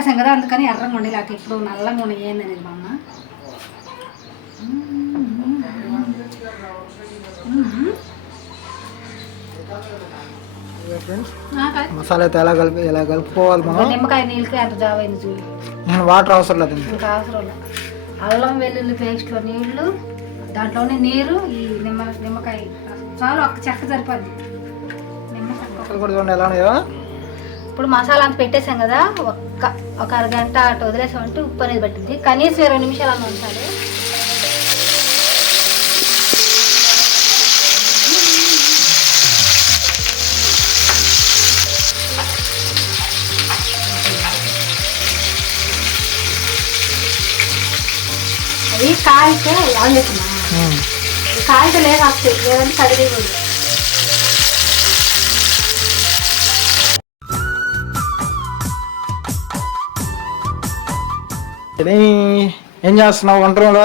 ఆరేసాం కదా, అందుకని ఎర్రంగా ఉండి లేక ఇప్పుడు నల్లంగా ఉండి ఏందనేది మా అమ్మ. మసాలా అయితే ఎలా కలుపుకోవాలి మనం. నిమ్మకాయ నీళ్ళకి అంత జావైంది చూడు. వాటర్ అవసరం లేదు, ఇంకా అవసరం లేదు. అల్లం వెల్లుల్లి పేస్ట్లో నీళ్లు, దాంట్లోనే నీరు, ఈ నిమ్మకాయ చాలు, ఒక్క చెక్క సరిపోద్ది. ఎలా ఉన్నాయో. ఇప్పుడు మసాలా అంత పెట్టేసాం కదా, ఒక అరగంట అటు వదిలేసామంటే ఉప్పు అనేది పట్టింది. కనీసం 20 నిమిషాలు అన్న ఉంచాలి. అది కాయితే ఆన్లేకున్నా కాయితే లేదు వస్తాయి, లేదంటే కడిగి కూడా. ఏం చేస్తున్నావు వంట రూమ్లో?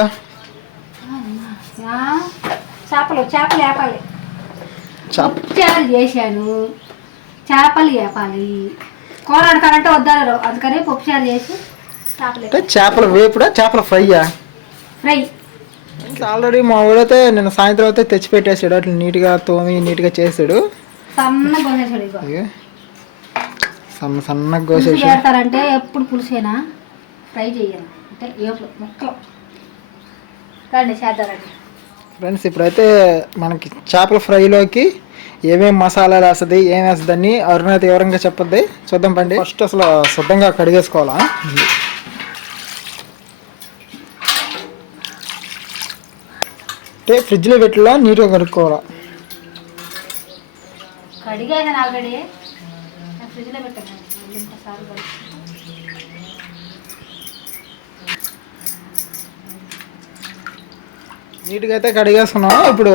చేపలు వేపాలి, చేపలు చేశాను. చేపలు వేపాలి, కూర వండుతానంటే వద్దారు, అందుకని పప్పుచారు చేసి చేపల వేపుడా చేపల ఫ్రైయా? ఫ్రై. ఆల్రెడీ మా ఊడైతే నేను సాయంత్రం అయితే తెచ్చి పెట్టేసాడు, అట్లా నీట్గా తోమి నీట్గా చేసాడు. సన్నగా కోసేసాడు. సన్నగా కోసేసి పెడతారంటే ఎప్పుడు పులుసేనా, ఫ్రై చేయాలి అంటే ముక్కలు రండి చేద్దారండి. ఫ్రెండ్స్, ఇప్పుడైతే మనకి చేపల ఫ్రైలోకి ఏమేమి మసాలాలు వేస్తుంది, ఏం వేస్తుందని అరుణ అయితే వివరంగా చెప్పద్ది, చూద్దాం పండి. ఫస్ట్ అసలు శుద్ధంగా కడిగేసుకోవాలా. అంటే ఫ్రిడ్జ్లో పెట్టిలా నీట్గా కడుక్కోవాలా. కడిగేసాను ఆల్రెడీ, ఫ్రిడ్జ్లో పెట్టాను. నీట్గా అయితే కడిగేసుకున్నాం. ఇప్పుడు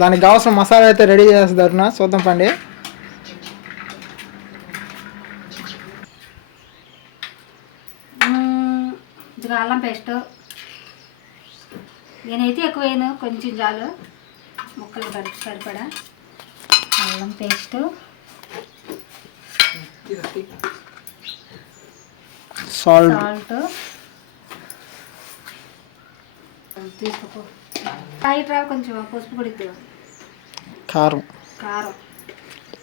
దానికి కావాల్సిన మసాలా అయితే రెడీ చేస్తారు, చూద్దాం పండి. అల్లం పేస్ట్ నేనైతే ఎక్కువ వేయను, కొంచెం చాలు, ముక్కలు సరిపడా అల్లం పేస్ట్, సాల్ట్ తీసుకో, కొంచెం పసుపు పొడి, కారం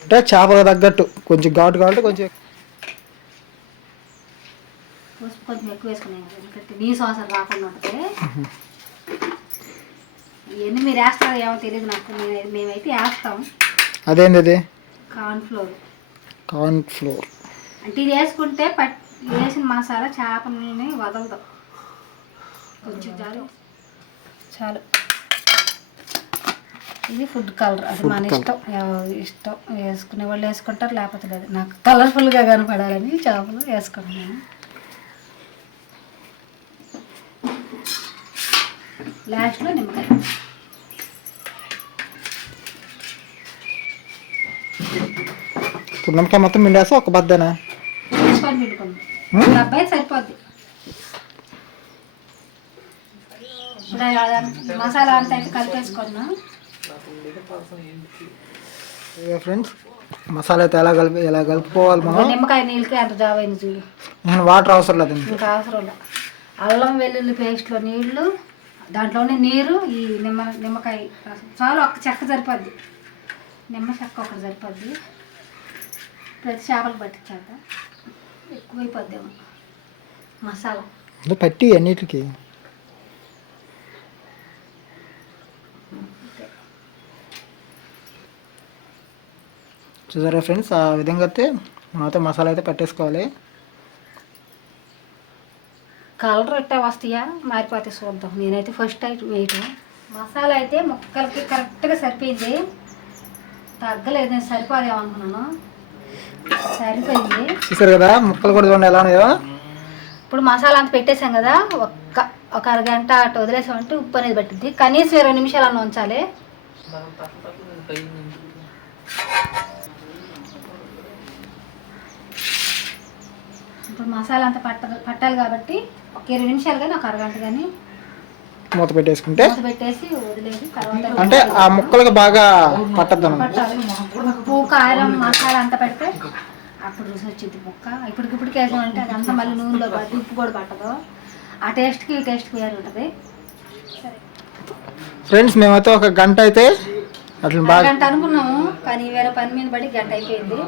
అంటే చేపలకు తగ్గట్టు కొంచెం ఘాటు కాబట్టి కొంచెం పసుపు కొంచెం ఎక్కువ వేసుకున్నాను, ఎందుకంటే నీసు అవసరం రాకుండా ఉంటుంది. ఇవన్నీ మీరు వేస్తారో ఏమో తెలియదు నాకు, మేమైతే వేస్తాం. అదేంది అది? కార్న్ ఫ్లోర్ అంటే ఇది వేసుకుంటే వేసిన మసాలా చేపలని వదలదు, కొంచెం చాలు. ఇది ఫుడ్ కలర్, అది మన ఇష్టం వేసుకునే వాళ్ళు వేసుకుంటారు, లేకపోతే లేదు. నాకు కలర్ఫుల్గా కనపడాలని చేపలు వేసుకుంటున్నాను. లాస్ట్లో నిమ్మకాయ. ఇప్పుడు నిమ్మకాయ మొత్తం పిండేస్తే ఒక బద్దనా పిండుకుంది, అబ్బాయి సరిపోద్ది. మసాలా అంతా అయితే కలిపేసుకున్నా. ఫ్రెండ్స్, మసాలా అయితే ఎలా కలుపుకోవాలి మనం. నిమ్మకాయ నీళ్ళకి అంత జావైంది చూడు. వాటర్ అవసరం లేదు, ఇంకా అవసరం లేదు. అల్లం వెల్లుల్లి పేస్ట్లో నీళ్లు, దాంట్లోనే నీరు, ఈ నిమ్మకాయ చాలు, ఒక్క చెక్క సరిపోద్ది, నిమ్మ చెక్క ఒకటి సరిపోద్ది. ప్రతి చేపలు పట్టించాక ఎక్కువైపోద్దేమో మసాలా పట్టి అన్నిటికి. చూసారా ఫ్రెండ్స్, ఆ విధంగా అయితే మనమైతే మసాలా అయితే పెట్టేసుకోవాలి. కలర్ ఎట్టా వస్తాయా మారిపోతే చూద్దాం. నేనైతే ఫస్ట్ టైం వేయటం. మసాలా అయితే ముక్కలకి కరెక్ట్గా సరిపోయింది, తగ్గలేదు. నేను సరిపోదేమనుకున్నాను, సరిపోయింది. చూసారు కదా ముక్కలు కూడా చూడండి ఎలా ఉన్నాయో. ఇప్పుడు మసాలా అంత పెట్టేసాం కదా, ఒక అరగంట అటు వదిలేసామంటే ఉప్పు అనేది పట్టింది. కనీసం 20 నిమిషాలు అన్న ఉంచాలి. ఇప్పుడు మసాలా అంతా పట్టాలి కాబట్టి ఒక 20 నిమిషాలు కానీ ఒక అరగంట కానీ మూత పెట్టేసుకుంటే పెట్టేసి వదిలేసి తర్వాత అంటే ఆ ముక్కలకు బాగా పట్టద్దు. ఉప్పు కారం మసాలా అంతా పెడితే అప్పుడు రుచి వచ్చింది ముక్క. ఇప్పటికిప్పటికి వేసామంటే అది అంతా మళ్ళీ నూనెలో పట్టి ఉప్పు కూడా పట్టదు. ఆ టేస్ట్కి ఈ టేస్ట్ వేరు ఉంటుంది. సరే ఫ్రెండ్స్, మేమైతే ఒక గంట అయితే అట్లా బాగా గంట అనుకున్నాము, కానీ వేరే పని మీద పడి గంట అయిపోయింది.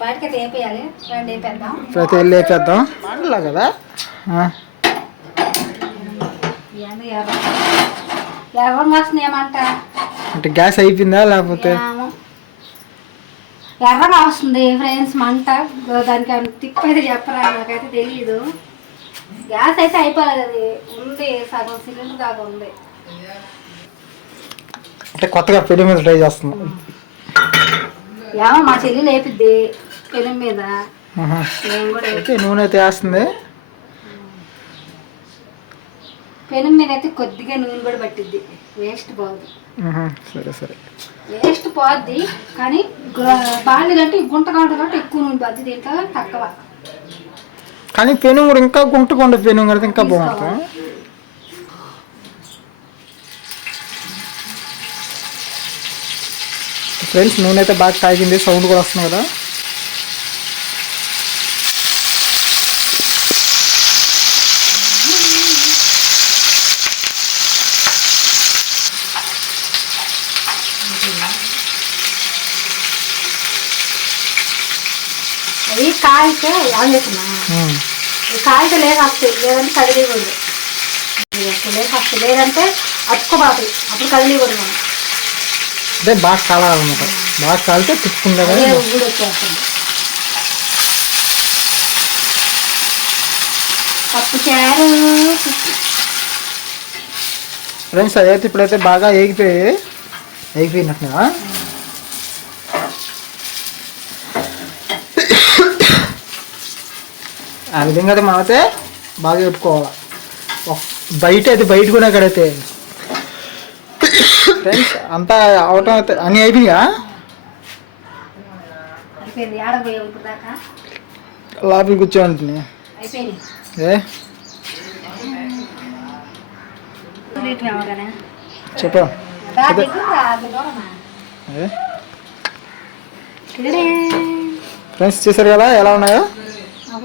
బయటకైతే వేపేయాలి, రెండు వేపేద్దాం. ఇప్పుడైతే వెళ్ళి వేపేద్దాం. మండలా కదా ఎవరు వస్తుంది ఏమంట అంటే గ్యాస్ అయిపోయిందా లేకపోతే ఎర్రగా వస్తుంది ఫ్రెండ్స్ మంట. దానికి తిప్పు అయితే చెప్పరా, నాకైతే తెలియదు. గ్యాస్ అయితే అయిపోలేదు, అది ఉంది సగం సిలిండర్ దాకా ఉంది. అంటే కొత్తగా పెళ్లి మీద ట్రై చేస్తుంది. ఏమో మా చెల్లి లేపిద్ది పెనం మీద, అయితే నూనె అయితే వేస్తుంది. పెనం మీద అయితే కొద్దిగా నూనె కూడా పట్టిద్ది, వేస్ట్ పోద్ది. సరే సరే, వేస్ట్ పోద్ది, కానీ బాగాలేదు అంటే గుంటగా ఉంటుంది కాబట్టి ఎక్కువ నూనె పోద్ది, దీంట్లో తక్కువ. కానీ పెను కూడా ఇంకా గుంటకుండా పెను కడితే ఇంకా బాగుంటుంది. ఫ్రెండ్స్, నూనె అయితే బాగా కాగింది, సౌండ్ కూడా వస్తుంది కదా. అవి కాయితే ఏం చేస్తున్నా, కాయితే లేక వస్తాయి, లేదంటే కదిలికూడదు. లేక వస్తాయి, లేదంటే అతుక్కోబాతాయి, అప్పుడు కదిలికూడదు. మనం అంటే బాగా కాలాలన్నమాట, బాగా కాలితే తిప్పుకుందా ఊడి వచ్చేస్తుంది. పప్పు చారు ఫ్రెండ్స్, అదైతే ఇప్పుడైతే బాగా అయిపోయినట్టుగా. ఆ విధంగా అయితే మనమైతే బాగా పెట్టుకోవాలి. బయట కూడా అక్కడైతే ఫ్రెండ్స్ అంతా అవటం అయితే అన్నీ అయిపోయినాయా? లోపల కూర్చోండి. చెప్పు. ఫ్రెండ్స్, చూసారు కదా ఎలా ఉన్నాయో.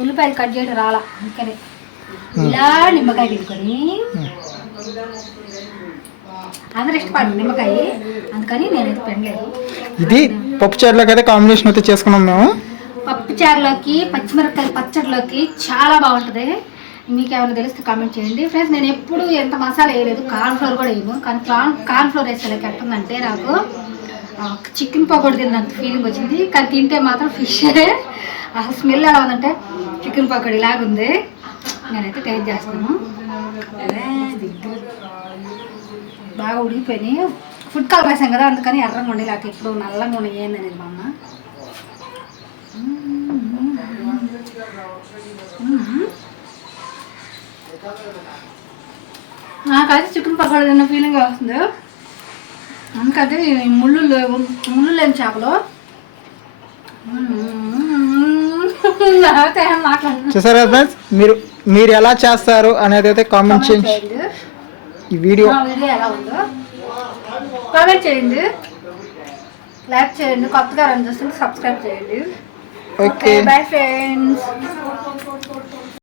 ఉల్లిపాయలు కట్ చేయడం రాలా, అందుకని ఇలా నిమ్మకాయ పెట్టుకొని అందరూ ఇష్టపడి నిమ్మకాయ, అందుకని నేనైతే పెనలేదు. ఇది పప్పు చారులోకి అయితే కాంబినేషన్ అయితే చేసుకున్నాం మేము. పప్పు చారులోకి పచ్చిమిరపకాయల పచ్చడిలోకి చాలా బాగుంటుంది. మీకు ఏమైనా తెలిస్తే కామెంట్ చేయండి. ఫ్రెండ్స్, నేను ఎప్పుడు ఎంత మసాలా వేయలేదు, కార్న్ఫ్లోర్ కూడా వేయను, కానీ కార్న్ఫ్లోర్ వేసేలాకి ఎట్టుందంటే నాకు చికెన్ పకోడీ తిన్నంత ఫీలింగ్ వచ్చింది. కానీ తింటే మాత్రం ఫిష్. అసలు స్మెల్ ఎలా ఉందంటే చికెన్ పకోడీ లాగుంది. నేనైతే టేస్ట్ చేస్తాను. బాగా ఉడికిపోయినాయి. ఫుడ్ కలర్ వేసాం కదా, అందుకని ఎర్రంగా ఉండే, లేకపోతే ఇప్పుడు నల్లంగా ఉండే ఏందనేది మా అమ్మ. నాకైతే చికెన్ పకోడీ తిన్న ఫీలింగ్ వస్తుంది. అందుకంటే ముళ్ళు లేని చేపలు. చూసారా ఫ్రెండ్స్, మీరు ఎలా చేస్తారు అనేది అయితే కామెంట్ చేయండి. ఈ వీడియో ఎలా ఉందో కామెంట్ చేయండి, లైక్ చేయండి, కొత్తగా రన్ చేస్తుంటే సబ్స్క్రైబ్ చేయండి. Okay, bye friends.